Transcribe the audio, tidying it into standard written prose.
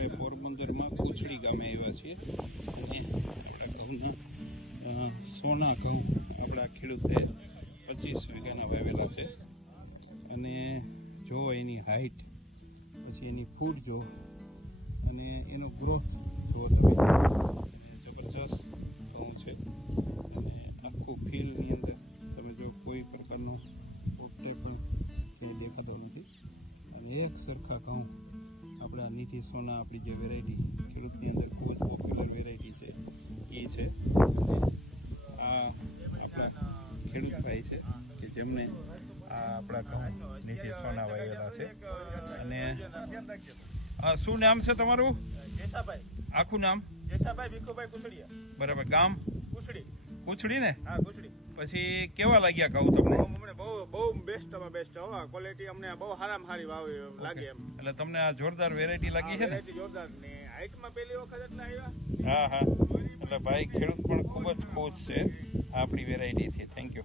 આપણે પોરબંદરમાં કુચડી ગામે આવ્યા છીએ અને આપણા ઘઉંના સોના ઘઉં આપણા ખેડૂતે 25 વીઘાના વાવેલા છે અને જો એની હાઈટ પછી એની ફૂટ જો અને એનો ગ્રોથ જો તમે જબરજસ્ત ઘઉં છે અને આખું ફિલ્ડની અંદર તમે જો કોઈ પ્રકારનો પોપટે પણ કંઈ દેખાતો નથી અને એક સરખા ઘઉં આપણા નિધિ સોના આપણી જે વેરાયટી ખેડૂતની અંદર ખૂબ જ પોપ્યુલર વેરાયટી છે એ છે આ આપણા ખેડૂત ભાઈ છે કે જેમણે આ આપણા ઘઉં નિધિ સોના વાવેલા છે અને શું નામ છે તમારું? જેસાભાઈ. આખું નામ? જેસાભાઈ ભીખુભાઈ કુસડિયા. બરાબર. ગામ? કુસડી. કુચડી ને? હા, કુસડી. પછી કેવા લાગ્યા ઘઉં તમને? અમને બહુ બેસ્ટમાં બેસ્ટ હો. ક્વોલિટી અમને બહુ સારામાં સારી વાવી લાગે એમ. એટલે તમને આ જોરદાર વેરાયટી લાગી છે ને? વેરાયટી જોરદાર ને હાઈટમાં પહેલી વખત એટલે આવ્યા. હા. એટલે ભાઈ ખેડૂત પણ ખૂબ જ ખુશ છે આપણી વેરાયટીથી. Thank you.